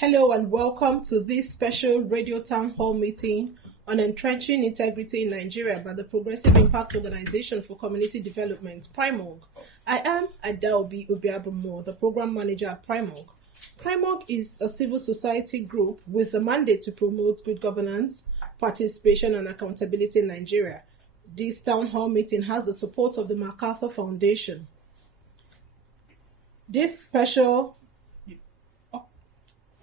Hello and welcome to this special radio town hall meeting on entrenching integrity in Nigeria by the Progressive Impact Organization for Community Development, PRIMORG. I am Adaobi Obiabumo, the program manager at PRIMORG. PRIMORG is a civil society group with a mandate to promote good governance, participation and accountability in Nigeria. This town hall meeting has the support of the MacArthur Foundation.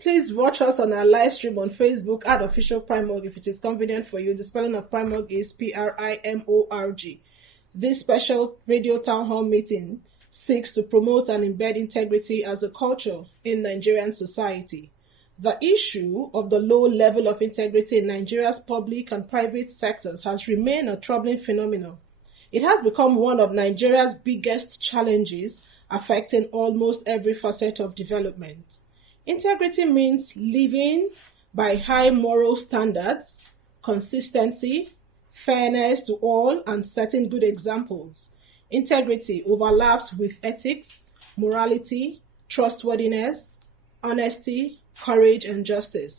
Please watch us on our live stream on Facebook at Official PRIMORG if it is convenient for you. The spelling of PRIMORG is PRIMORG. This special radio town hall meeting seeks to promote and embed integrity as a culture in Nigerian society. The issue of the low level of integrity in Nigeria's public and private sectors has remained a troubling phenomenon. It has become one of Nigeria's biggest challenges, affecting almost every facet of development. Integrity means living by high moral standards, consistency, fairness to all, and setting good examples. Integrity overlaps with ethics, morality, trustworthiness, honesty, courage, and justice.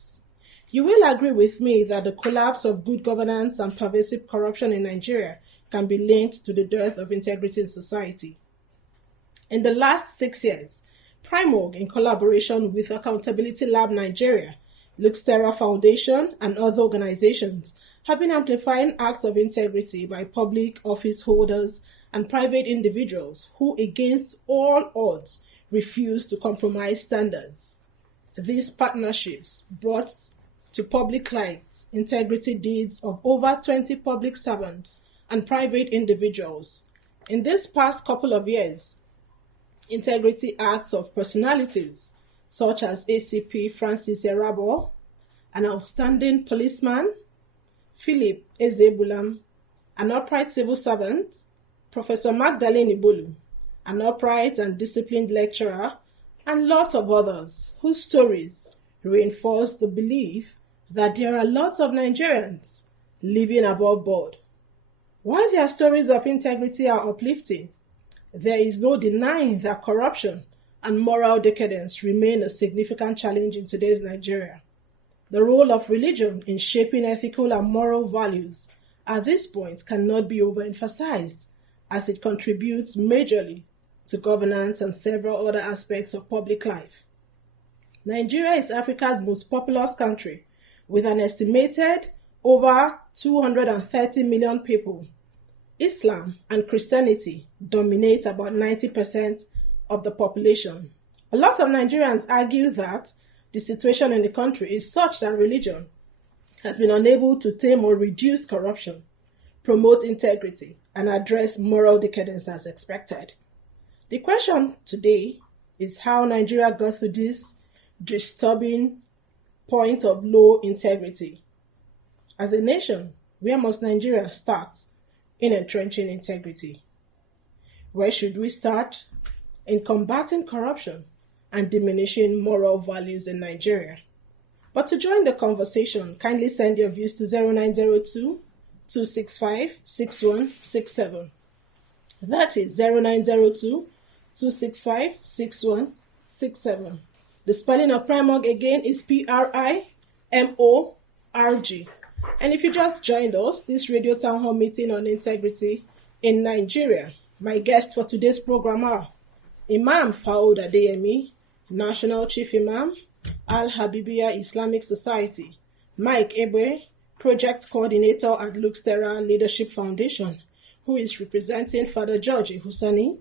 You will agree with me that the collapse of good governance and pervasive corruption in Nigeria can be linked to the dearth of integrity in society. In the last 6 years, PRIMORG, in collaboration with Accountability Lab Nigeria, Luxterra Foundation, and other organizations, have been amplifying acts of integrity by public office holders and private individuals who, against all odds, refuse to compromise standards. These partnerships brought to public light integrity deeds of over 20 public servants and private individuals. In this past couple of years, integrity acts of personalities such as ACP Francis Erabo, an outstanding policeman, Philip Ezebulam, an upright civil servant, Professor Magdalene Ibolu, an upright and disciplined lecturer, and lots of others whose stories reinforce the belief that there are lots of Nigerians living above board. While their stories of integrity are uplifting, there is no denying that corruption and moral decadence remain a significant challenge in today's Nigeria. The role of religion in shaping ethical and moral values at this point cannot be overemphasized, as it contributes majorly to governance and several other aspects of public life. Nigeria is Africa's most populous country, with an estimated over 230 million people. Islam and Christianity dominate about 90% of the population. A lot of Nigerians argue that the situation in the country is such that religion has been unable to tame or reduce corruption, promote integrity, and address moral decadence as expected. The question today is how Nigeria got to this disturbing point of low integrity. As a nation, where must Nigeria start in entrenching integrity? Where should we start in combating corruption and diminishing moral values in Nigeria? But to join the conversation, kindly send your views to 0902 265 6167. That is 0902 265 6167. The spelling of PRIMORG again is PRIMORG. And if you just joined us, this radio town hall meeting on integrity in Nigeria, my guests for today's program are Imam Faoud Adeyemi, National Chief Imam, Al-Habibiyya Islamic Society, Mike Ebe, Project Coordinator at Luxterra Leadership Foundation, who is representing Father George Husani,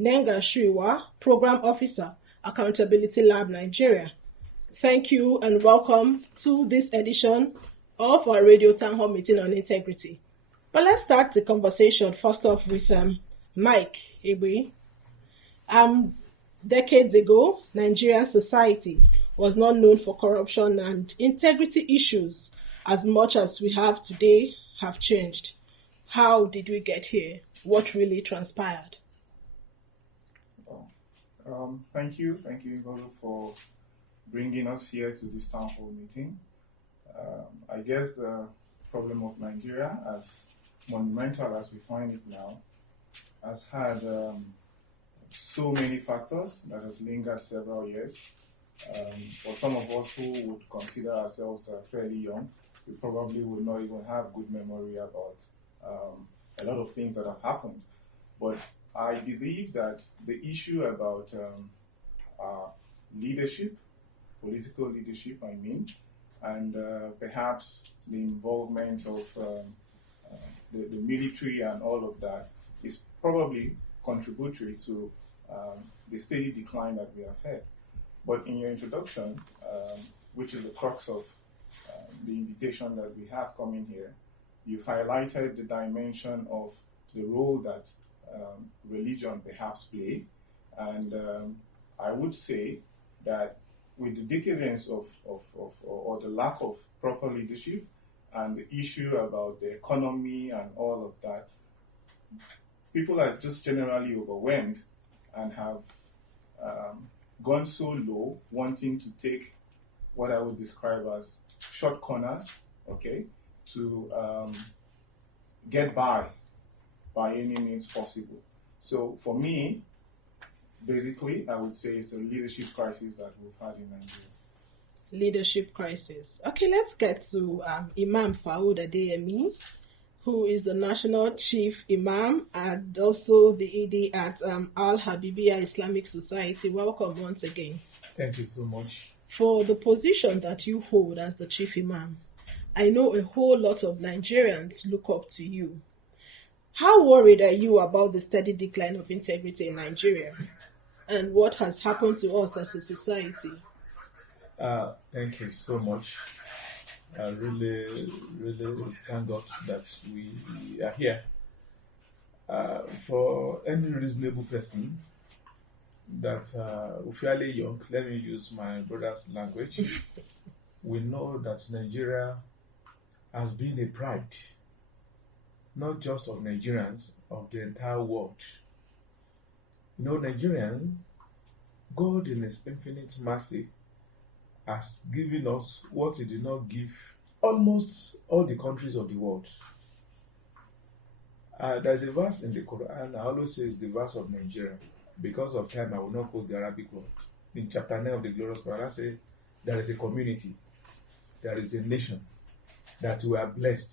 Nenga Shuiwa, Program Officer, Accountability Lab Nigeria. Thank you and welcome to this edition of our radio town hall meeting on integrity. But let's start the conversation first off with Mike Ebe. Decades ago, Nigerian society was not known for corruption, and integrity issues, as much as we have today, have changed. How did we get here? What really transpired? Thank you, Igolo, for bringing us here to this town hall meeting. I guess the problem of Nigeria, as monumental as we find it now, has had so many factors that has lingered several years. for some of us who would consider ourselves fairly young, we probably would not even have good memory about a lot of things that have happened. But I believe that the issue about leadership, political leadership, I mean, and perhaps the involvement of the military and all of that is probably contributory to the steady decline that we have had. But in your introduction, which is the crux of the invitation that we have coming here, you've highlighted the dimension of the role that religion perhaps play. And I would say that with the decadence or the lack of proper leadership and the issue about the economy and all of that, people are just generally overwhelmed and have gone so low, wanting to take what I would describe as short corners, okay, to get by any means possible. So for me, basically, I would say it's a leadership crisis that we've had in Nigeria. Leadership crisis. Okay, let's get to Imam Faoud Adeyemi, who is the National Chief Imam and also the ED at Al Habibiyah Islamic Society. Welcome once again. Thank you so much. For the position that you hold as the Chief Imam, I know a whole lot of Nigerians look up to you. How worried are you about the steady decline of integrity in Nigeria? And what has happened to us as a society? Thank you so much. I really thank God that we are here. For any reasonable person that fairly young, let me use my brother's language, we know that Nigeria has been a pride, not just of Nigerians, of the entire world. You know, Nigerians, God in His infinite mercy has given us what He did not give almost all the countries of the world. There's a verse in the Quran, I always say it's the verse of Nigeria. Because of time, I will not quote the Arabic word. In chapter 9 of the glorious Quran, I say, there is a community, there is a nation, that we are blessed,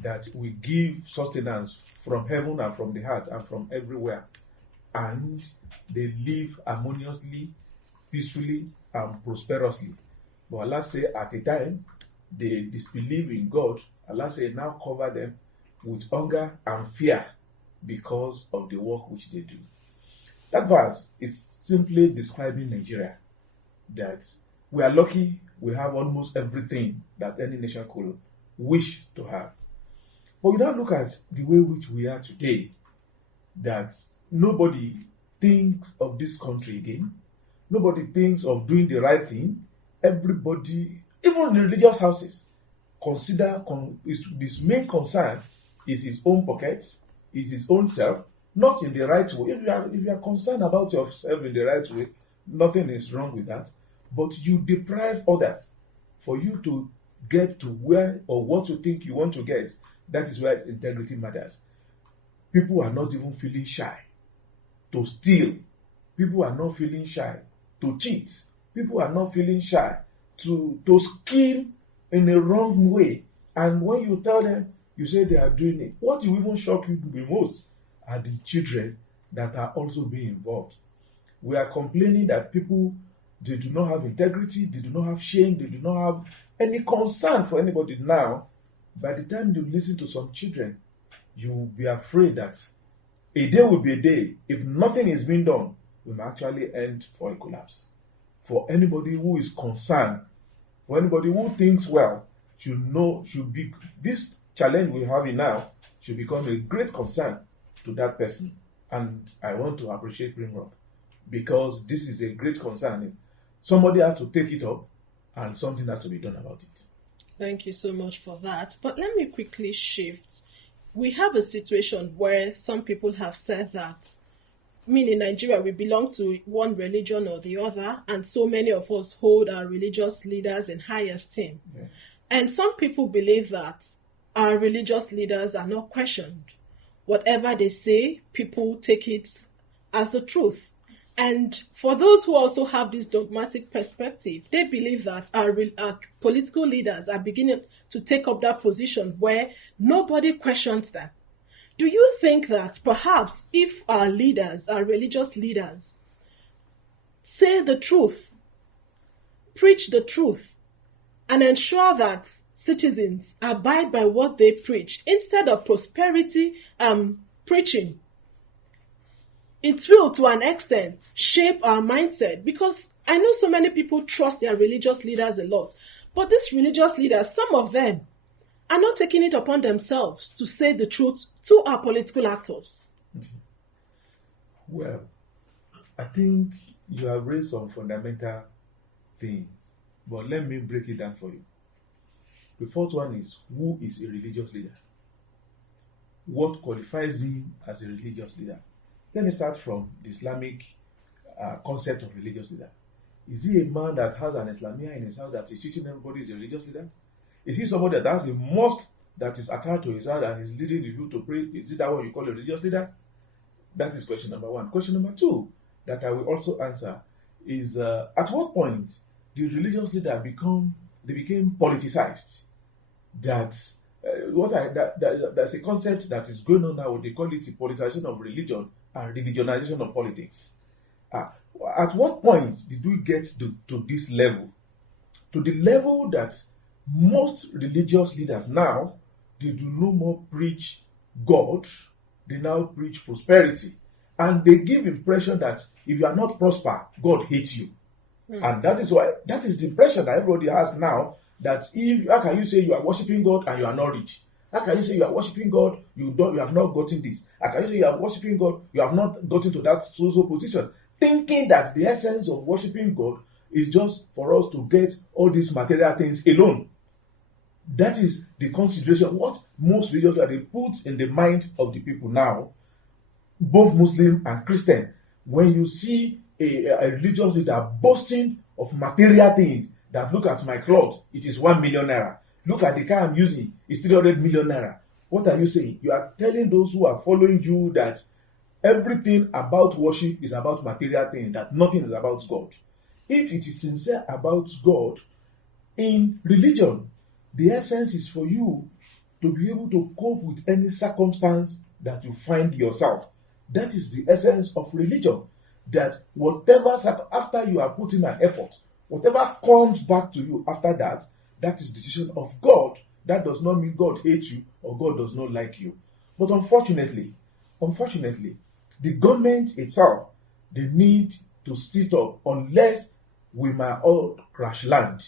that we give sustenance from heaven and from the heart and from everywhere. And they live harmoniously, peacefully, and prosperously. But Allah say at a time, they disbelieve in God. Allah say now cover them with hunger and fear because of the work which they do. That verse is simply describing Nigeria, that we are lucky, we have almost everything that any nation could wish to have. But we now look at the way which we are today, that nobody thinks of this country again. Nobody thinks of doing the right thing. Everybody, even in religious houses, his main concern is his own pockets, is his own self, not in the right way. If you are concerned about yourself in the right way, nothing is wrong with that. But you deprive others for you to get to where or what you think you want to get. That is where integrity matters. People are not even feeling shy to steal. People are not feeling shy to cheat. People are not feeling shy to scheme in a wrong way. And when you tell them, you say they are doing it. What will even shock you the most are the children that are also being involved. We are complaining that people, they do not have integrity, they do not have shame, they do not have any concern for anybody. Now, by the time you listen to some children, you will be afraid that a day will be a day. If nothing is being done, we may actually end for a collapse. For anybody who is concerned, for anybody who thinks well, this challenge we're having now should become a great concern to that person. And I want to appreciate PRIMORG because this is a great concern. Somebody has to take it up and something has to be done about it. Thank you so much for that. But let me quickly shift. We have a situation where some people have said that, in Nigeria, we belong to one religion or the other, and so many of us hold our religious leaders in high esteem. Yeah. And some people believe that our religious leaders are not questioned. Whatever they say, people take it as the truth. And for those who also have this dogmatic perspective, they believe that our political leaders are beginning to take up that position where nobody questions them. Do you think that perhaps if our leaders, our religious leaders, say the truth, preach the truth, and ensure that citizens abide by what they preach, instead of prosperity preaching, it will, to an extent, shape our mindset? Because I know so many people trust their religious leaders a lot, but these religious leaders, some of them, are not taking it upon themselves to say the truth to our political actors. Well, I think you have raised some fundamental things, but let me break it down for you. The first one is, who is a religious leader? What qualifies him as a religious leader? Let me start from the Islamic concept of religious leader. Is he a man that has an Islamia in his house that is teaching everybody is a religious leader? Is he somebody that has a mosque that is attached to his house and is leading the people to pray? Is it that what you call a religious leader? That is question number one. Question number two that I will also answer is, at what point did religious leader became politicized? That's a concept that is going on now. They call it the politicization of religion and religionization of politics. At what point did we get to this level? To the level that most religious leaders now, they do no more preach God, they now preach prosperity. And they give impression that if you are not prosper, God hates you. And that is the impression that everybody has now, that how can you say you are worshiping God and you are not rich? How can you say you are worshiping God, you have not gotten this? How can you say you are worshiping God, you have not gotten to that social position? Thinking that the essence of worshiping God is just for us to get all these material things alone. That is the consideration, what most religious leaders they put in the mind of the people now, both Muslim and Christian. When you see a religious leader boasting of material things, that look at my cloth, it is 1 million naira. Look at the car I'm using, it's 300 million naira. What are you saying? You are telling those who are following you that everything about worship is about material things, that nothing is about God. If it is sincere about God, in religion, the essence is for you to be able to cope with any circumstance that you find yourself. That is the essence of religion. That whatever, after you are putting an effort, whatever comes back to you after that, that is the decision of God. That does not mean God hates you or God does not like you. But unfortunately, the government itself, they need to sit up unless we might all crash land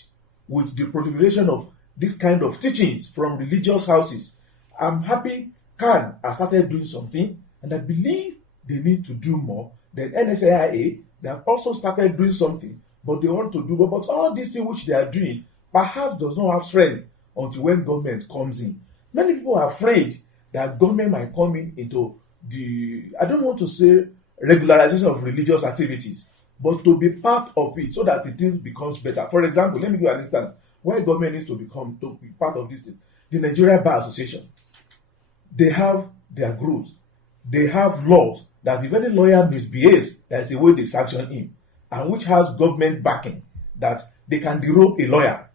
with the proliferation of this kind of teachings from religious houses. I'm happy CAN has started doing something, and I believe they need to do more. Then NSAIA, they have also started doing something, but they want to do more. But all these things which they are doing perhaps does not have strength until when government comes in. Many people are afraid that government might come in into the, I don't want to say regularization of religious activities, but to be part of it so that the thing becomes better. For example, let me give you an instance why government needs to be part of this thing. The Nigeria Bar Association, they have their groups, they have laws that if any lawyer misbehaves, there's a way they sanction him, and which has government backing that they can derobe a lawyer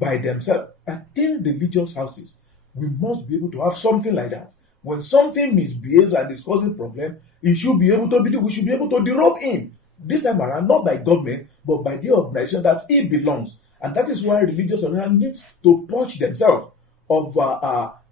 by themselves. I think the religious houses, we must be able to have something like that. When something misbehaves and is causing problem, we should be able to derobe him. This time around, not by government, but by the organization that he belongs. And that is why religious organizations need to purge themselves of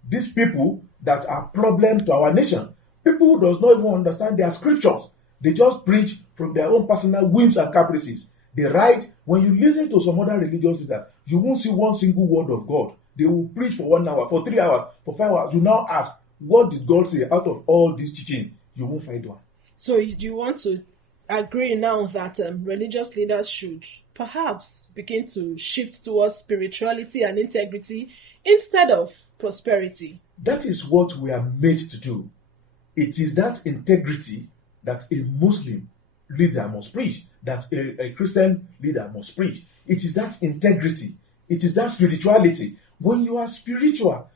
these people that are problem to our nation. People who does not even understand their scriptures. They just preach from their own personal whims and caprices. They write, when you listen to some other religious leaders, you won't see one single word of God. They will preach for 1 hour, for 3 hours, for 5 hours. You now ask, what did God say out of all this teaching? You won't find one. So you want to agree now that religious leaders should perhaps begin to shift towards spirituality and integrity instead of prosperity? That is what we are made to do. It is that integrity that a Muslim leader must preach, that a Christian leader must preach. It is that integrity. It is that spirituality. When you are spiritual,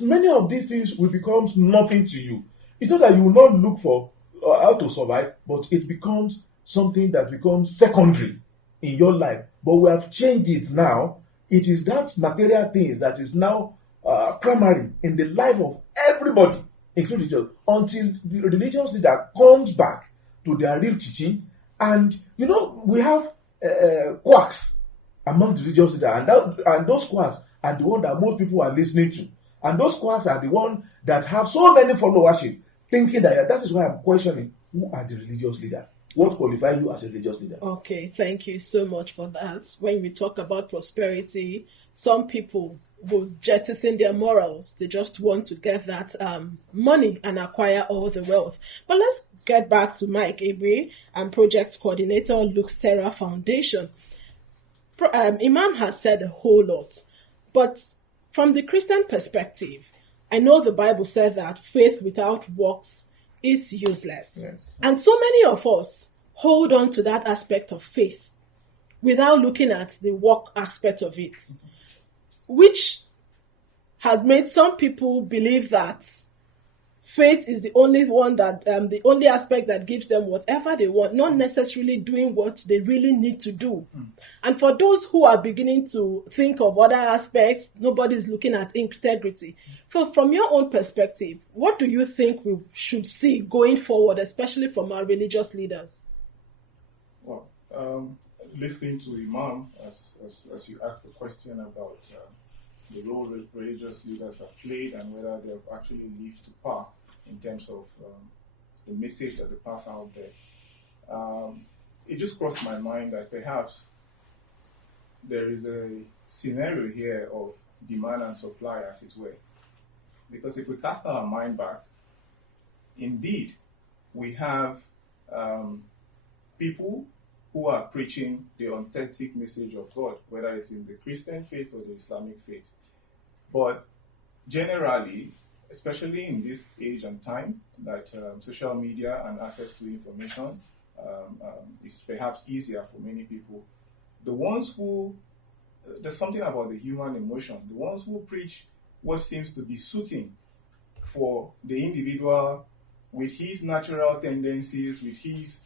many of these things will become nothing to you. It's not that you will not look for how to survive, but it becomes something that becomes secondary in your life. But we have changed it now. It is that material things that is now primary in the life of everybody, including Jesus, until the religious leader comes back to their real teaching. And we have quacks among the religious leaders, and those quacks are the ones that most people are listening to. And those quacks are the ones that have so many followership, thinking that is why I'm questioning who are the religious leaders. What qualifies you as a religious leader? Okay, thank you so much for that. When we talk about prosperity, some people will jettison their morals. They just want to get that money and acquire all the wealth. But let's get back to Mike Abri and Project Coordinator, Luke Terra Foundation. Imam has said a whole lot, but from the Christian perspective, I know the Bible says that faith without works is useless. Yes. And so many of us hold on to that aspect of faith without looking at the work aspect of it, which has made some people believe that faith is the only one that the only aspect that gives them whatever they want, not necessarily doing what they really need to do. And for those who are beginning to think of other aspects, nobody's looking at integrity. So from your own perspective, what do you think we should see going forward, especially from our religious leaders? Well, listening to Imam, as you asked the question about the role that religious leaders have played and whether they have actually lived to par in terms of the message that they pass out there. It just crossed my mind that perhaps there is a scenario here of demand and supply, as it were. Because if we cast our mind back, indeed, we have people who are preaching the authentic message of God, whether it's in the Christian faith or the Islamic faith. But generally, especially in this age and time that social media and access to information is perhaps easier for many people, the ones who, there's something about the human emotion, the ones who preach what seems to be suiting for the individual with his natural tendencies, with his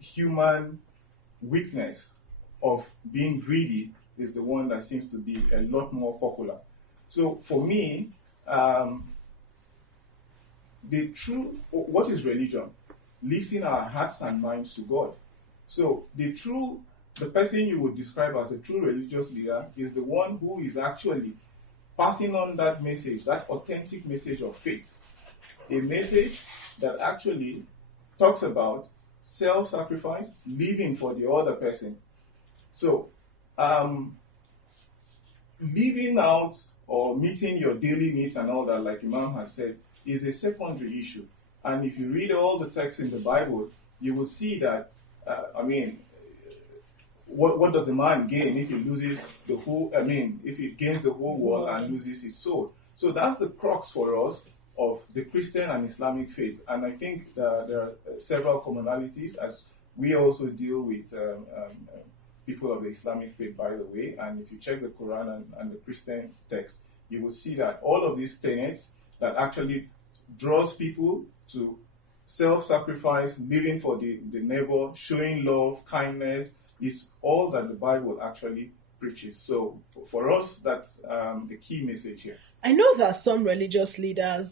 human weakness of being greedy, is the one that seems to be a lot more popular. So for me, the true, what is religion? Lifting our hearts and minds to God. So the person you would describe as a true religious leader is the one who is actually passing on that message, that authentic message of faith. A message that actually talks about self-sacrifice, living for the other person. So, living out or meeting your daily needs and all that, like Imam has said, is a secondary issue. And if you read all the texts in the Bible, you will see that, what does a man gain if he loses the whole, if he gains the whole world and loses his soul? So that's the crux for us of the Christian and Islamic faith. And I think there are several commonalities, as we also deal with people of the Islamic faith, by the way. And if you check the Quran and the Christian text, you will see that all of these tenets that actually draws people to self-sacrifice, living for the neighbor, showing love, kindness, is all that the Bible actually preaches. So for us, that's the key message here. I know that some religious leaders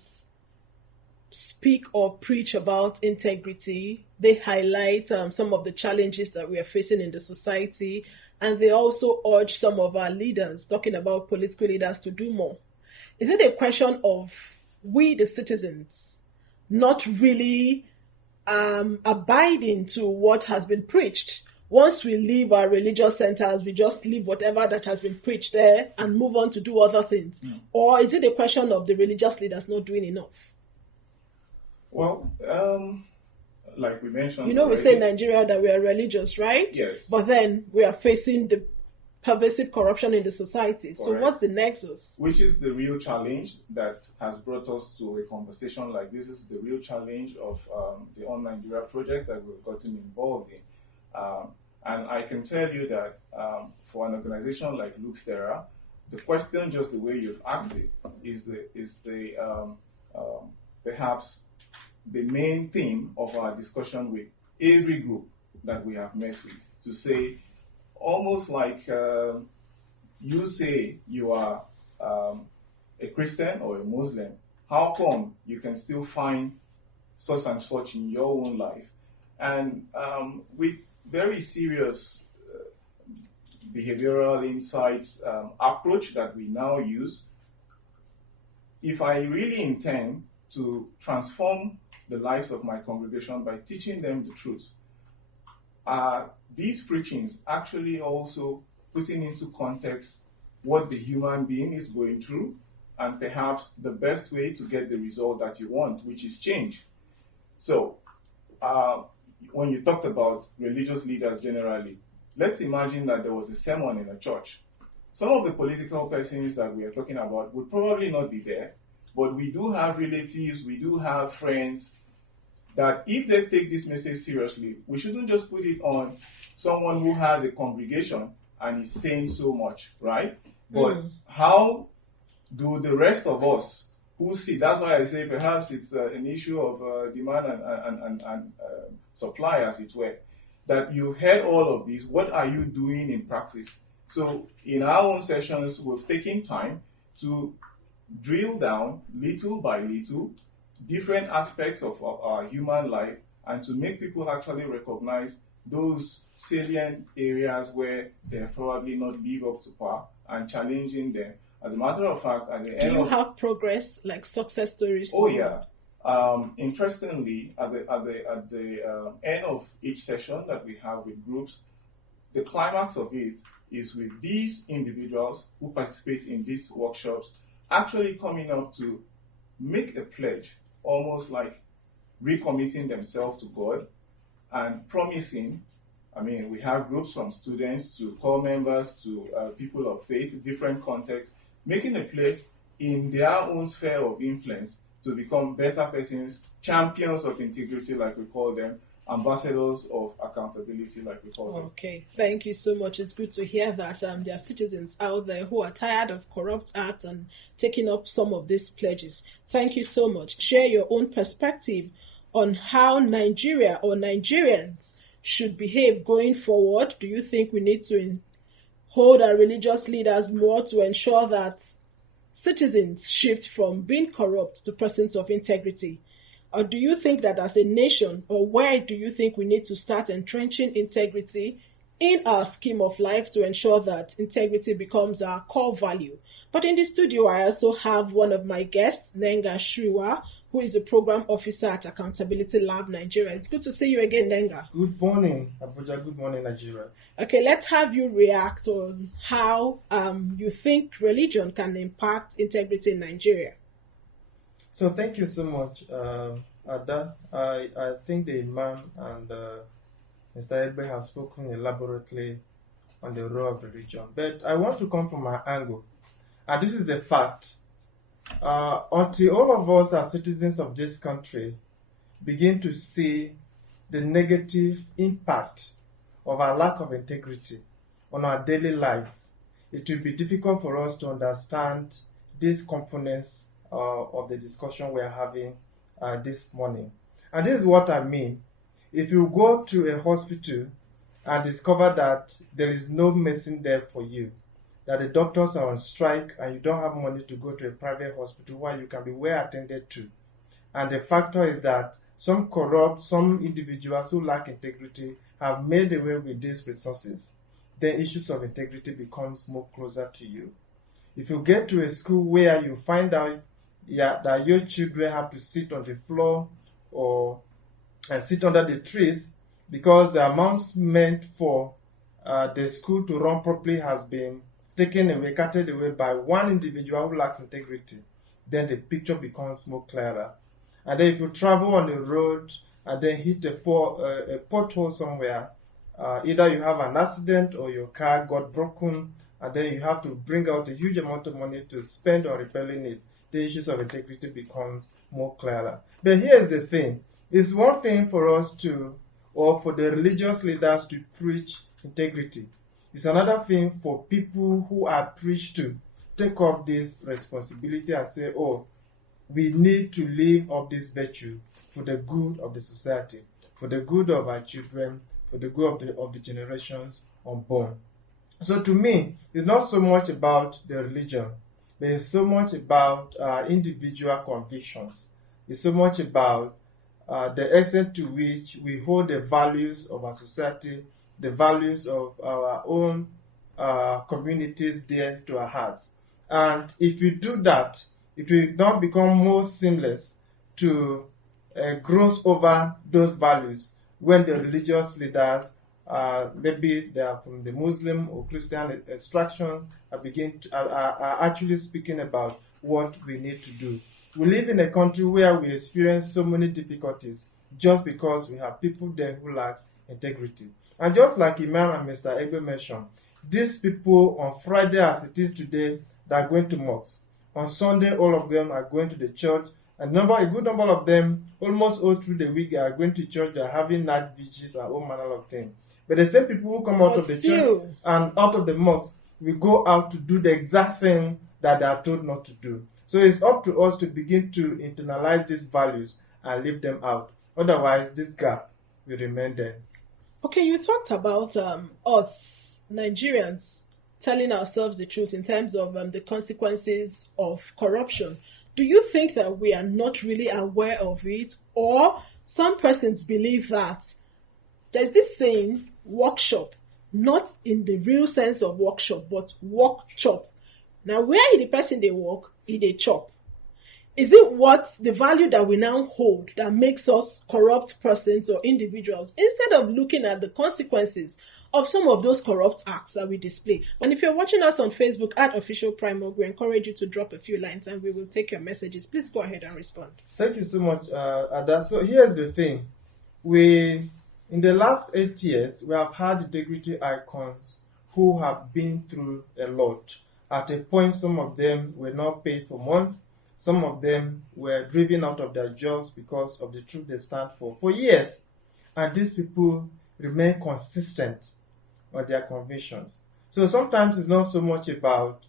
speak or preach about integrity. They highlight some of the challenges that we are facing in the society, and they also urge some of our leaders, talking about political leaders, to do more. Is it a question of we, the citizens, not really abiding to what has been preached? Once we leave our religious centers, we just leave whatever that has been preached there and move on to do other things? Or is it a question of the religious leaders not doing enough? Well, like we mentioned, we say in Nigeria that we are religious, right? Yes. But then we are facing the pervasive corruption in the society. So what's the nexus? Which is the real challenge that has brought us to a conversation like this. This is the real challenge of the On Nigeria project that we've gotten involved in. And I can tell you that for an organization like Luke Terra, the question, just the way you've asked it, is the perhaps the main theme of our discussion with every group that we have met with, to say, almost like you say you are a Christian or a Muslim, how come you can still find such and such in your own life? And with very serious behavioral insights approach that we now use, if I really intend to transform the lives of my congregation by teaching them the truth, these preachings actually also putting into context what the human being is going through, and perhaps the best way to get the result that you want, which is change. So, when you talked about religious leaders generally, let's imagine that there was a sermon in a church. Some of the political persons that we are talking about would probably not be there, but we do have relatives, we do have friends, that if they take this message seriously, we shouldn't just put it on someone who has a congregation and is saying so much, right? But how do the rest of us who see, that's why I say perhaps it's an issue of demand and supply, as it were, that you've heard all of this, what are you doing in practice? So in our own sessions, we've taken time to drill down little by little different aspects of our human life, and to make people actually recognize those salient areas where they have probably not lived up to par, and challenging them. As a matter of fact, at the end do you have progress, like success stories? Oh yeah. Interestingly, at the end of each session that we have with groups, the climax of it is with these individuals who participate in these workshops actually coming up to make a pledge, almost like recommitting themselves to God and promising. I mean, we have groups from students to core members to people of faith, different contexts, making a pledge in their own sphere of influence to become better persons, champions of integrity, like we call them, ambassadors of accountability, like we call them. Okay, thank you so much. It's good to hear that there are citizens out there who are tired of corrupt acts and taking up some of these pledges. Thank you so much. Share your own perspective on how Nigeria or Nigerians should behave going forward. Do you think we need to hold our religious leaders more to ensure that citizens shift from being corrupt to persons of integrity? Or do you think that as a nation, or where do you think we need to start entrenching integrity in our scheme of life to ensure that integrity becomes our core value? But in the studio, I also have one of my guests, Nenga Shriwa, who is a program officer at Accountability Lab Nigeria. It's good to see you again, Nenga. Good morning, Abuja. Good morning, Nigeria. Okay, let's have you react on how you think religion can impact integrity in Nigeria. So thank you so much, Ada. I think the Imam and Mr. Edbe have spoken elaborately on the role of religion. But I want to come from my angle. And this is a fact. Until all of us as citizens of this country begin to see the negative impact of our lack of integrity on our daily life, it will be difficult for us to understand these components of the discussion we are having this morning. And this is what I mean. If you go to a hospital and discover that there is no medicine there for you, that the doctors are on strike and you don't have money to go to a private hospital where you can be well attended to, and the factor is that some individuals who lack integrity have made away with these resources, then issues of integrity becomes more closer to you. If you get to a school where you find out that your children have to sit on the floor or sit under the trees because the amounts meant for the school to run properly has been taken away, carted away by one individual who lacks integrity, then the picture becomes more clearer. And then if you travel on the road and then hit a pothole somewhere, either you have an accident or your car got broken, and then you have to bring out a huge amount of money to spend on repairing it, the issues of integrity becomes more clearer. But here's the thing. It's one thing for us to, or for the religious leaders to preach integrity. It's another thing for people who are preached to take up this responsibility and say, oh, we need to live up this virtue for the good of the society, for the good of our children, for the good of the generations unborn. So to me, it's not so much about the religion, but it's so much about individual convictions. It's so much about the extent to which we hold the values of our society, the values of our own communities dear to our hearts. And if we do that, it will not become more seamless to gross over those values when the religious leaders, maybe they are from the Muslim or Christian extraction, are actually speaking about what we need to do. We live in a country where we experience so many difficulties just because we have people there who lack integrity. And just like Imam and Mr. Egbe mentioned, these people on Friday as it is today, they are going to mosques. On Sunday, all of them are going to the church. A good number of them, almost all through the week, they are going to church, they are having night vigils and all manner of things. But the same people who come out of the church and out of the mosque will go out to do the exact thing that they are told not to do. So it's up to us to begin to internalize these values and leave them out. Otherwise, this gap will remain there. Okay, you talked about us, Nigerians, telling ourselves the truth in terms of the consequences of corruption. Do you think that we are not really aware of it, or some persons believe that there's this saying, workshop, not in the real sense of workshop, but work chop. Now, where the person they work, they chop. Is it what the value that we now hold that makes us corrupt persons or individuals, instead of looking at the consequences of some of those corrupt acts that we display? And if you're watching us on Facebook at Official PRIMORG, we encourage you to drop a few lines and we will take your messages. Please go ahead and respond. Thank you so much, Ada. So here's the thing. In the last 8 years, we have had integrity icons who have been through a lot. At a point, some of them were not paid for months. Some of them were driven out of their jobs because of the truth they stand for years. And these people remain consistent on their convictions. So sometimes it's not so much about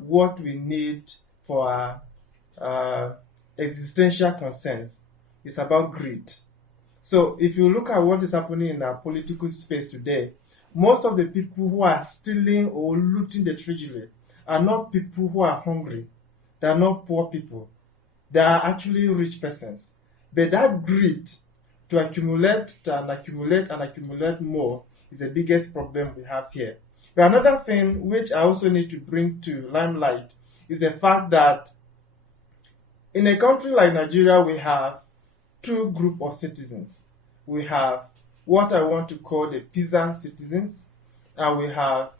what we need for our existential concerns. It's about greed. So if you look at what is happening in our political space today, most of the people who are stealing or looting the treasury are not people who are hungry. They are not poor people. They are actually rich persons. But that greed to accumulate and accumulate and accumulate more is the biggest problem we have here. But another thing which I also need to bring to limelight is the fact that in a country like Nigeria, we have two groups of citizens. We have what I want to call the peasant citizens, and we have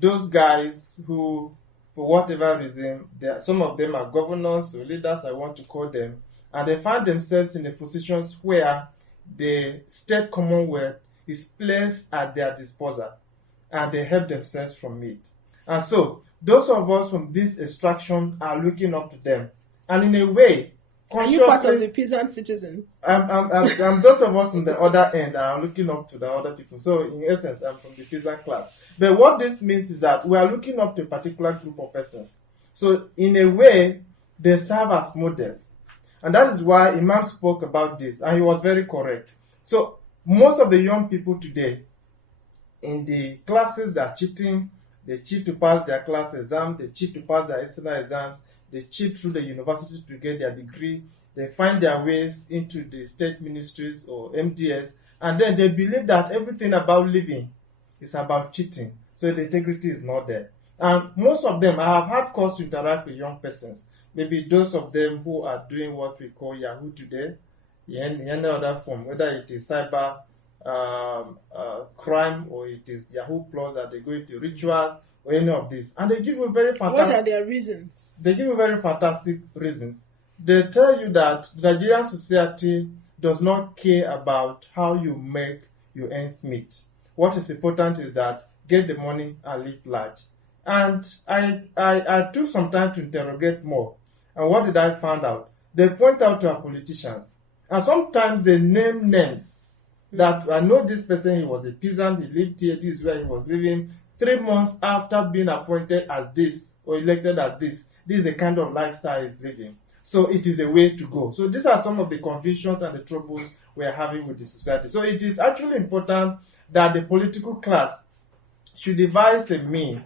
those guys who, for whatever reason, some of them are governors or leaders, I want to call them, and they find themselves in a positions where the state commonwealth is placed at their disposal, and they help themselves from it. And so, those of us from this extraction are looking up to them. And in a way, are you part of the peasant citizen? I'm those of us on the other end are looking up to the other people. So in essence, I'm from the peasant class. But what this means is that we are looking up to a particular group of persons. So in a way, they serve as models. And that is why Imam spoke about this, and he was very correct. So most of the young people today, in the classes that are cheating, they cheat to pass their class exams, they cheat to pass their external exams, they cheat through the university to get their degree, they find their ways into the state ministries or MDS, and then they believe that everything about living is about cheating, so the integrity is not there. And most of them, I have had cause to interact with young persons, maybe those of them who are doing what we call Yahoo today, in any other form, whether it is cyber crime or it is Yahoo Plus that they go into rituals or any of this. And they give you very fantastic... What are their reasons? They give you very fantastic reasons. They tell you that the Nigerian society does not care about how you make your ends meet. What is important is that get the money and live large. And I took some time to interrogate more. And what did I find out? They point out to our politicians. And sometimes they name names. That I know this person, he was a peasant, he lived here, this is where he was living. 3 months after being appointed as this or elected as this is the kind of lifestyle he's living. So it is a way to go. So these are some of the confusions and the troubles we are having with the society. So it is actually important that the political class should devise a means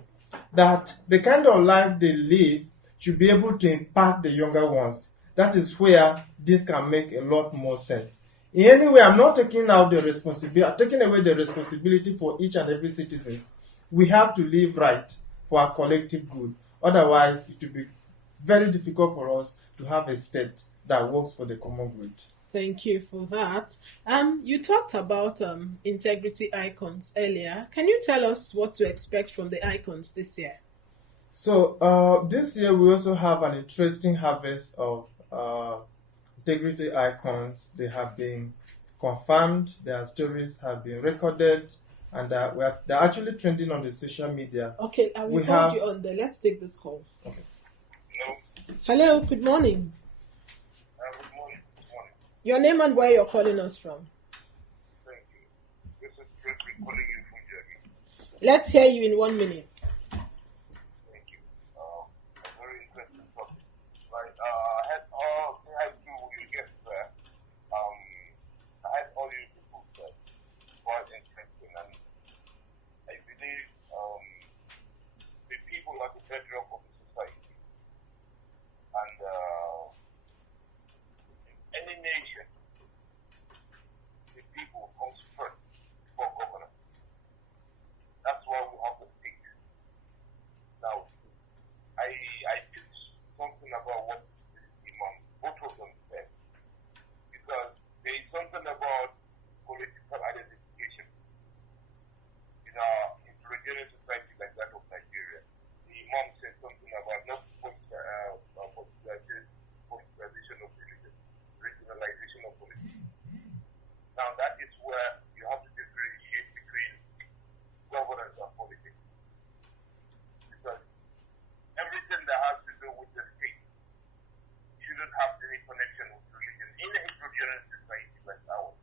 that the kind of life they live should be able to impact the younger ones. That is where this can make a lot more sense. In any way, I'm not taking out the responsibility, I'm taking away the responsibility for each and every citizen. We have to live right for our collective good. Otherwise, it will be very difficult for us to have a state that works for the common good. Thank you for that. You talked about integrity icons earlier. Can you tell us what to expect from the icons this year? So this year we also have an interesting harvest of integrity icons. They have been confirmed, their stories have been recorded, and they're actually trending on the social media. Okay, I will hold you on there. Let's take this call. Okay. Hello, good morning. Good morning. Good morning. Your name and where you're calling us from. Thank you. This is Frederick calling you from Germany. Let's hear you in 1 minute. Thank you. A very interesting topic. Right. I had two you guests there. I had all you people there. Quite interesting, and I believe the people are the bedrock of the society. And in any nation, the people comes first for governance. That's why we have the state. Now, I teach something about what the Imam, both of them said, because there is something about political identification in our heterogeneous society like that of Nigeria. The Imam said something about not politicization of religion, regionalization of politics. Now that is where you have to differentiate between governance and politics. Because everything that has to do with the state shouldn't have any connection with religion in a heterogeneous society like ours.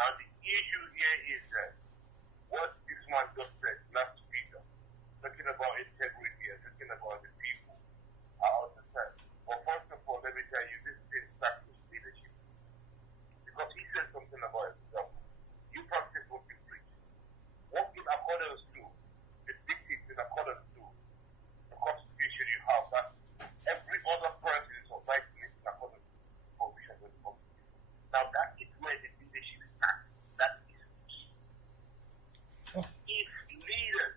Now the issue here is that what this man just said last speaker, talking about integrity and talking about the people, I understand. But first of all, let me tell you, this thing starts with leadership. Because he said something about himself. You practice what you preach. Walk in accordance to the dictates in accordance to the constitution you have, that every other person in society is in accordance to the provisions of the constitution. Now that is where the leadership starts. That is key. If leaders,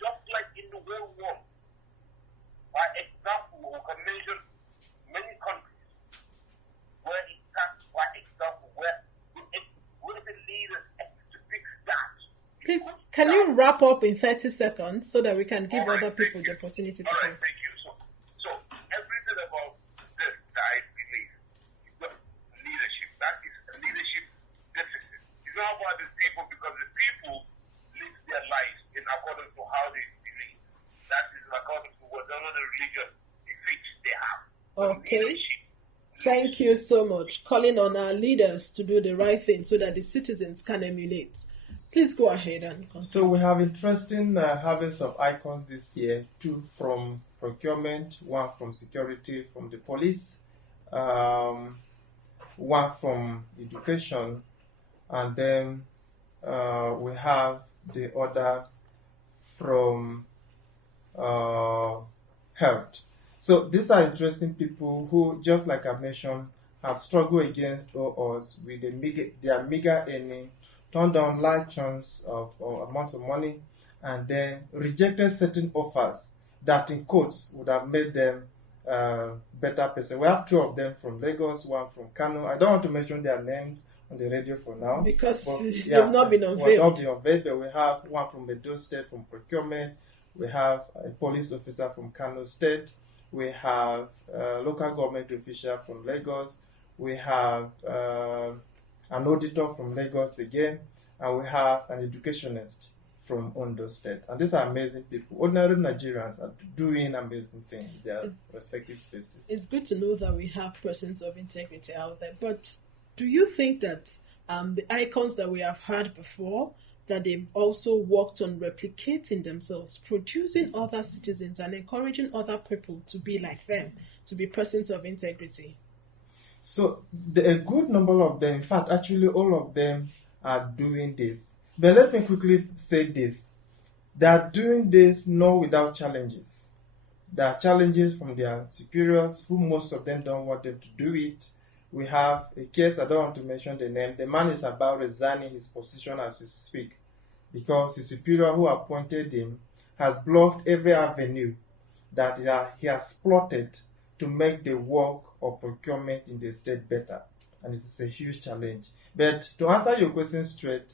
just like in the World War, by example, we can mention many countries where it starts by example, where the leaders exhibit that. Please, can you wrap up in 30 seconds so that we can give other people the opportunity to All talk? right, thank you. So everything about this that I believe is the leadership. That is leadership deficit. It's not about the people, because the people live their lives in accordance to how they believe. That is according to whatever the religion which they have. Okay. Leadership. Thank you so much. Calling on our leaders to do the right thing so that the citizens can emulate. Please go ahead and continue. So we have interesting harvest of icons this year, 2 from procurement, 1 from security from the police, 1 from education, and then we have the other from health. So these are interesting people who, just like I mentioned, have struggled against all odds with their meager earning, turned down large chunks of amounts of money, and then rejected certain offers that, in quotes, would have made them better person. We have 2 of them from Lagos, 1 from Kano. I don't want to mention their names on the radio for now, because they've not been unveiled. But we have 1 from Edo State from procurement. We have a police officer from Kano State. We have a local government official from Lagos. We have an auditor from Lagos again. And we have an educationist from Ondo State. And these are amazing people. Ordinary Nigerians are doing amazing things in their respective spaces. It's good to know that we have persons of integrity out there. But do you think that the icons that we have had before that they've also worked on replicating themselves, producing other citizens and encouraging other people to be like them, to be persons of integrity? So a good number of them, in fact, actually all of them are doing this. But let me quickly say this. They are doing this not without challenges. There are challenges from their superiors, who most of them don't want them to do it. We have a case, I don't want to mention the name. The man is about resigning his position as we speak because his superior who appointed him has blocked every avenue that he has plotted to make the work of procurement in the state better. And this is a huge challenge. But to answer your question straight,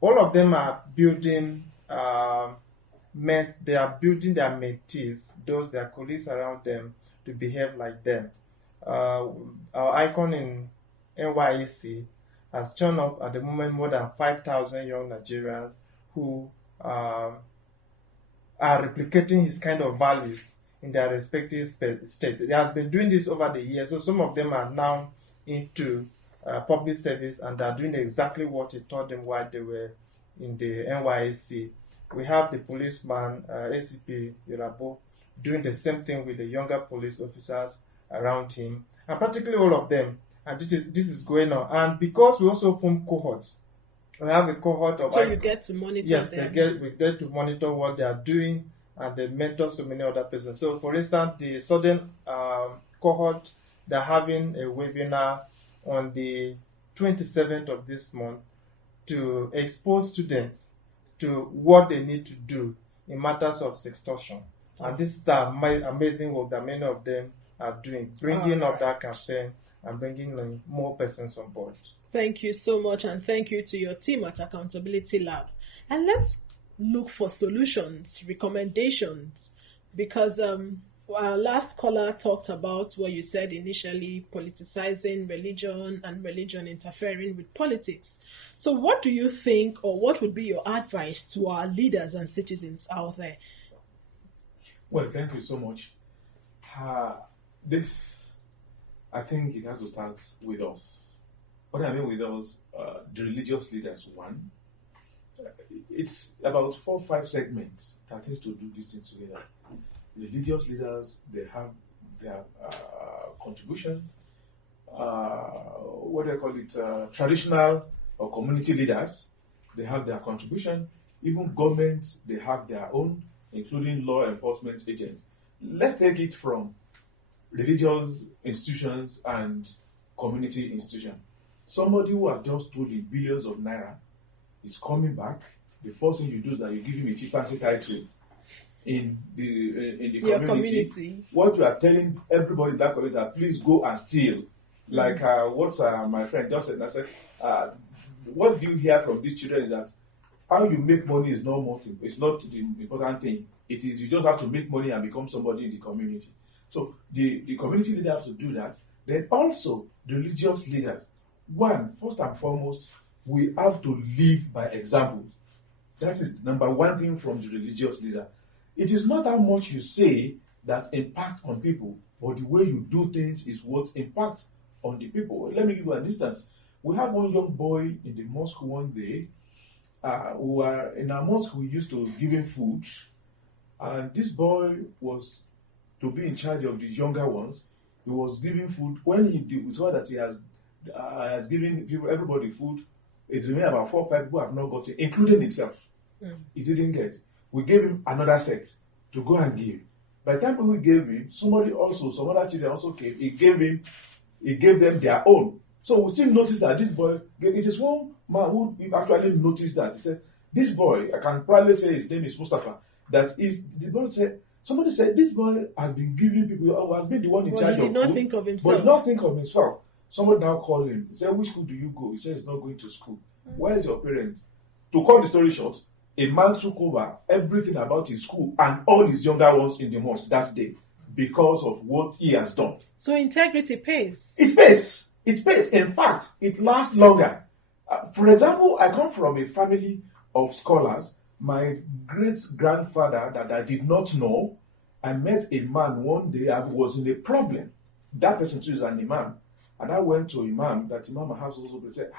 all of them are building they are building their mentees, their colleagues around them, to behave like them. Our icon in NYSC has turned up at the moment more than 5,000 young Nigerians who are replicating his kind of values in their respective states. He has been doing this over the years, so some of them are now into public service and are doing exactly what he taught them while they were in the NYSC. We have the policeman, ACP Yorabo, doing the same thing with the younger police officers around him, and practically all of them. And this is going on. And because we also form cohorts, we have a cohort of. So you get to monitor them. Yes, we get to monitor what they are doing, and they mentor so many other persons. So, for instance, the Southern cohort, they're having a webinar on the 27th of this month to expose students to what they need to do in matters of sextortion. And this is the amazing work that many of them are doing, bringing up that campaign and bringing more persons on board. Thank you so much, and thank you to your team at Accountability Lab. And let's look for solutions, recommendations, because our last caller talked about what you said initially, politicizing religion and religion interfering with politics. So what do you think, or what would be your advice to our leaders and citizens out there? Well, thank you so much. This, I think it has to start with us. What I mean with us, the religious leaders, one. It's about 4 or 5 segments that is to do these things together. Religious leaders, they have their contribution. What do I call it? Traditional or community leaders, they have their contribution. Even governments, they have their own, including law enforcement agents. Let's take it from religious institutions and community institutions. Somebody who has just stolen billions of naira is coming back. The first thing you do is that you give him a chieftaincy title in the community. What you are telling everybody in that community is that please go and steal. Like what my friend just said. I said, what do you hear from these children is that how you make money is not motive. It's not the important thing. It is you just have to make money and become somebody in the community. So the community leader has to do that. Then also the religious leaders. One, first and foremost, we have to live by example. That is number one thing from the religious leader. It is not how much you say that impacts on people, but the way you do things is what impacts on the people. Let me give you an instance. We have one young boy in the mosque one day. In our mosque, we used to give him food, and this boy was to be in charge of the younger ones. He was giving food. When we saw that he has given everybody food, it remained about 4 or 5 people have not got it, including himself. He didn't get. We gave him another set to go and give. By the time we gave him, some other children also came. He gave them their own. So we still noticed that this boy, it is one man who actually noticed that. He said, this boy, I can probably say his name is Mustafa, somebody said, this boy has been giving people, has been the one in charge of food. He did not think of himself. But he did not think of himself. Somebody now called him. He said, which school do you go? He said, he's not going to school. Where is your parents? To cut the story short, a man took over everything about his school and all his younger ones in the mosque that day because of what he has done. So integrity pays. It pays. It pays. In fact, it lasts longer. For example, I come from a family of scholars. My great-grandfather that I did not know, I met a man one day. I was in a problem. That person too is an imam. And I went to Imam, that Imam has also said,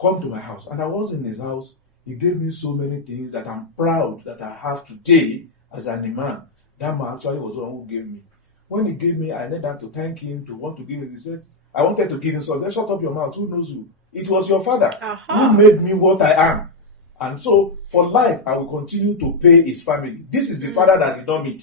come to my house. And I was in his house. He gave me so many things that I'm proud that I have today as an imam. That man actually was the one who gave me. When he gave me, I knelt down to thank him, to want to give him. He said, I wanted to give him something. Shut up your mouth. Who knows who? It was your father who made me what I am. And so, for life, I will continue to pay his family. This is the father that did not meet.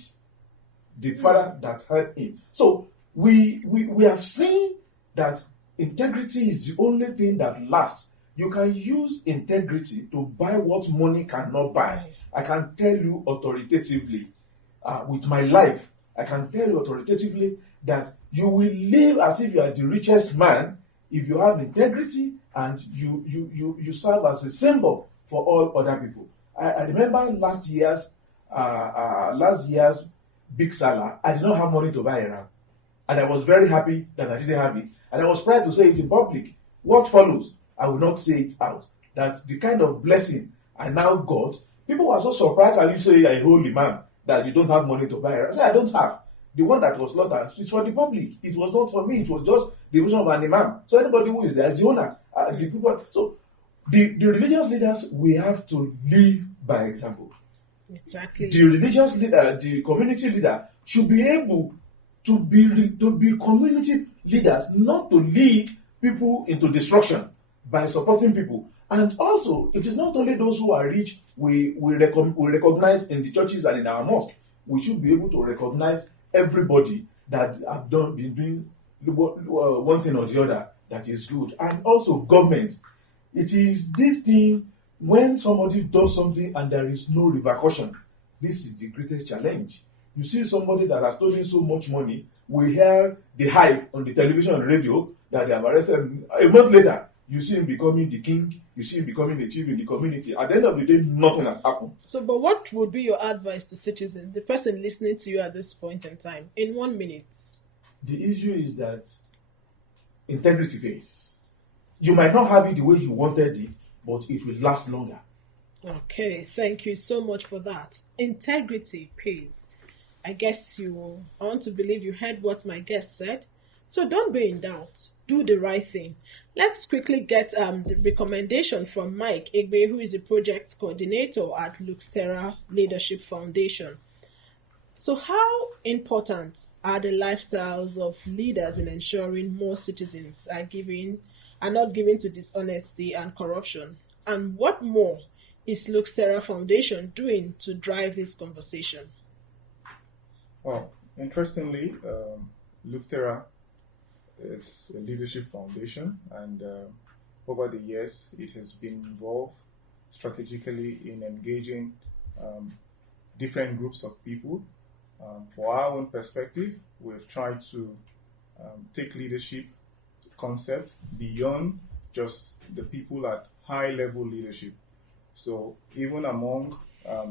The father that helped him. So, we have seen that integrity is the only thing that lasts. You can use integrity to buy what money cannot buy. I can tell you authoritatively, with my life, I can tell you authoritatively that you will live as if you are the richest man if you have integrity and you serve as a symbol for all other people. I remember last year's big Salah, I did not have money to buy a ram. And I was very happy that I didn't have it. And I was proud to say it in public. What follows, I will not say it out. That the kind of blessing I now got, people were so surprised that you say you're a holy man, that you don't have money to buy a ram. I said, I don't have. The one that was slaughtered is for the public. It was not for me. It was just the vision of an imam. So anybody who is there is the owner. The people. So the religious leaders, we have to live by example. Exactly. The religious leader, the community leader, should be able to be community leaders, not to lead people into destruction by supporting people. And also, it is not only those who are rich we recognize in the churches and in our mosque. We should be able to recognize everybody that have been doing one thing or the other that is good. And also government. It is this thing, when somebody does something and there is no repercussion, this is the greatest challenge. You see somebody that has stolen so much money, we hear the hype on the television and radio that they have arrested. A month later, you see him becoming the king, you see him becoming the chief in the community. At the end of the day, nothing has happened. So, but what would be your advice to citizens, the person listening to you at this point in time, in 1 minute? The issue is that integrity pays. You might not have it the way you wanted it, but it will last longer. Okay, thank you so much for that. Integrity pays. I want to believe you heard what my guest said. So don't be in doubt. Do the right thing. Let's quickly get the recommendation from Mike Egbe, who is the project coordinator at Luxterra Leadership Foundation. So how important are the lifestyles of leaders in ensuring more citizens are not given to dishonesty and corruption? And what more is Luxterra Foundation doing to drive this conversation? Well, interestingly, Luxterra is a leadership foundation, and over the years it has been involved strategically in engaging different groups of people. For our own perspective, we've tried to take leadership concepts beyond just the people at high level leadership. So even among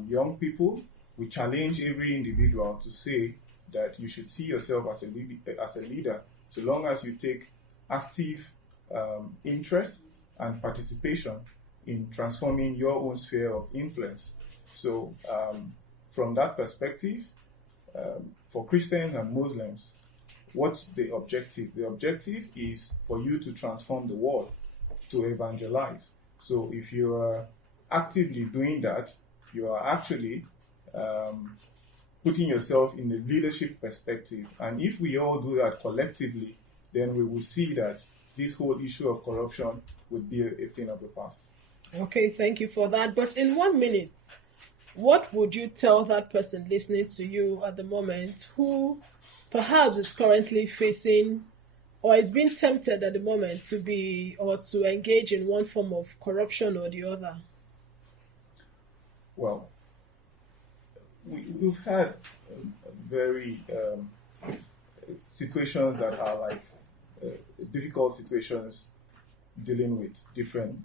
young people, we challenge every individual to say that you should see yourself as a leader, so long as you take active interest and participation in transforming your own sphere of influence. So from that perspective, for Christians and Muslims, what's the objective? The objective is for you to transform the world, to evangelize. So if you are actively doing that, you are actually putting yourself in the leadership perspective. And if we all do that collectively, then we will see that this whole issue of corruption would be a thing of the past. Okay, thank you for that. But in 1 minute, what would you tell that person listening to you at the moment who perhaps is currently facing or is being tempted at the moment to engage in one form of corruption or the other? Well, we've had very situations that are like difficult situations dealing with different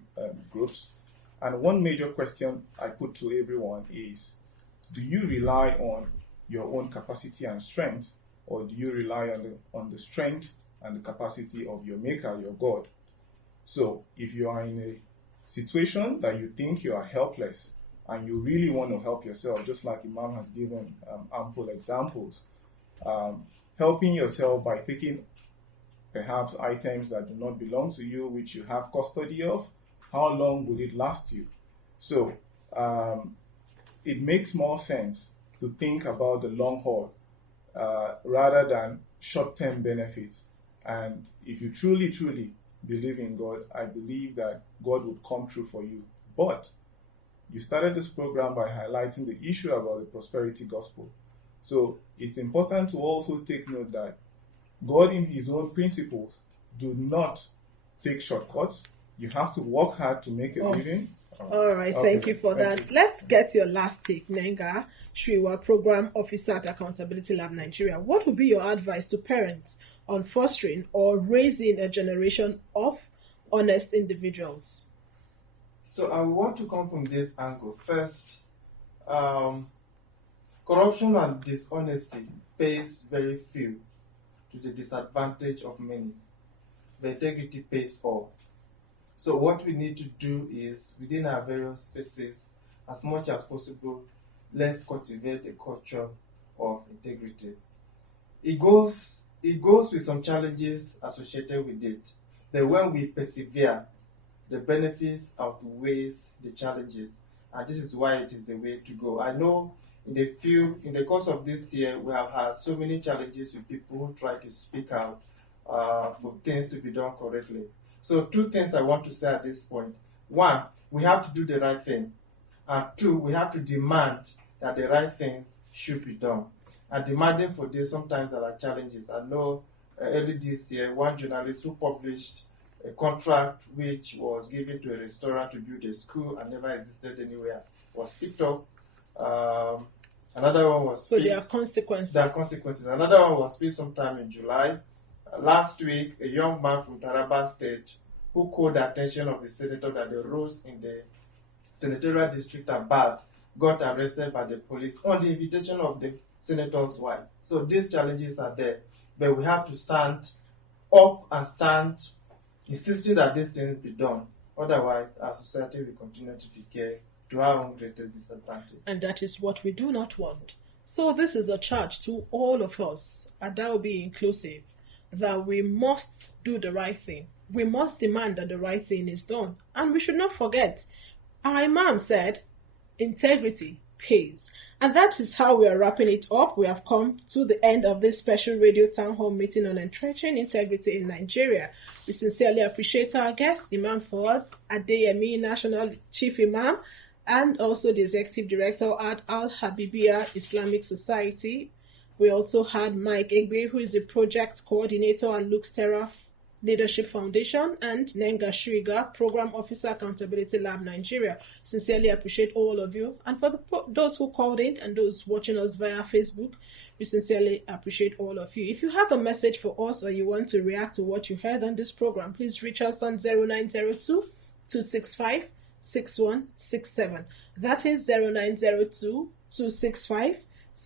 groups. And one major question I put to everyone is, do you rely on your own capacity and strength, or do you rely on the strength and the capacity of your maker, your God? So if you are in a situation that you think you are helpless and you really want to help yourself, just like Imam has given ample examples, helping yourself by taking perhaps items that do not belong to you, which you have custody of, how long will it last you? So it makes more sense to think about the long haul rather than short-term benefits. And if you truly, truly believe in God, I believe that God would come true for you. But you started this program by highlighting the issue about the prosperity gospel. So it's important to also take note that God in his own principles do not take shortcuts. You have to work hard to make a living. All right, Okay. thank you for that. Let's get your last take, Nenga Shriwa, Program Officer at Accountability Lab Nigeria. What would be your advice to parents on fostering or raising a generation of honest individuals? So I want to come from this angle. First, corruption and dishonesty pays very few to the disadvantage of many. The integrity pays all. So what we need to do is, within our various spaces, as much as possible, let's cultivate a culture of integrity. It goes with some challenges associated with it. But when we persevere, the benefits outweighs the challenges, and this is why it is the way to go. I know in the course of this year, we have had so many challenges with people who try to speak out for things to be done correctly. So two things I want to say at this point. One, we have to do the right thing. And two, we have to demand that the right thing should be done. And demanding for this, sometimes there are challenges. I know early this year, one journalist who published a contract which was given to a restaurant to build a school and never existed anywhere was picked up. Another one was So there are consequences. There are consequences. Another one was picked sometime in July. Last week, a young man from Taraba State who called the attention of the senator that the roads in the senatorial district are bad got arrested by the police on the invitation of the senator's wife. So these challenges are there, but we have to stand up and stand insisting that these things be done. Otherwise, our society will continue to decay to our own greatest disadvantage. And that is what we do not want. So this is a charge to all of us, and that will be inclusive, that we must do the right thing. We must demand that the right thing is done. And we should not forget, our Imam said, integrity pays. And that is how we are wrapping it up. We have come to the end of this special radio town hall meeting on entrenching integrity in Nigeria. We sincerely appreciate our guest, Imam Fawad Adeyemi, National Chief Imam, and also the Executive Director at Al-Habibiyah Islamic Society. We also had Mike Egbe, who is the Project Coordinator at Luke's Terra Leadership Foundation, and Nenga Shriga, Program Officer, Accountability Lab Nigeria. Sincerely appreciate all of you. And for those who called in and those watching us via Facebook, we sincerely appreciate all of you. If you have a message for us or you want to react to what you heard on this program, please reach us on 0902 265 6167. That is 0902 265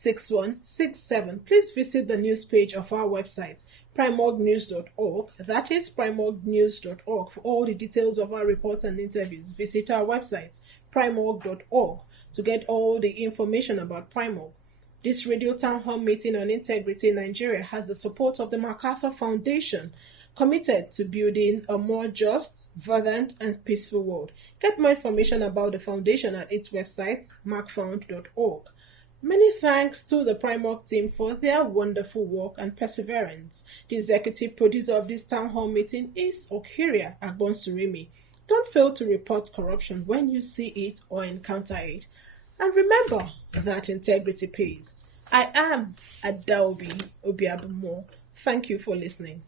6167. Please visit the news page of our website, PRIMORGnews.org. That is PRIMORGnews.org. For all the details of our reports and interviews, visit our website, PRIMORG.org, to get all the information about PRIMORG. This radio town hall meeting on integrity in Nigeria has the support of the MacArthur Foundation, committed to building a more just, verdant, and peaceful world. Get more information about the foundation at its website, macfound.org. Many thanks to the PRIMORG team for their wonderful work and perseverance. The executive producer of this town hall meeting is Okiria Agbonsurimi. Don't fail to report corruption when you see it or encounter it. And remember that integrity pays. I am Adaobi Obiabumo. Thank you for listening.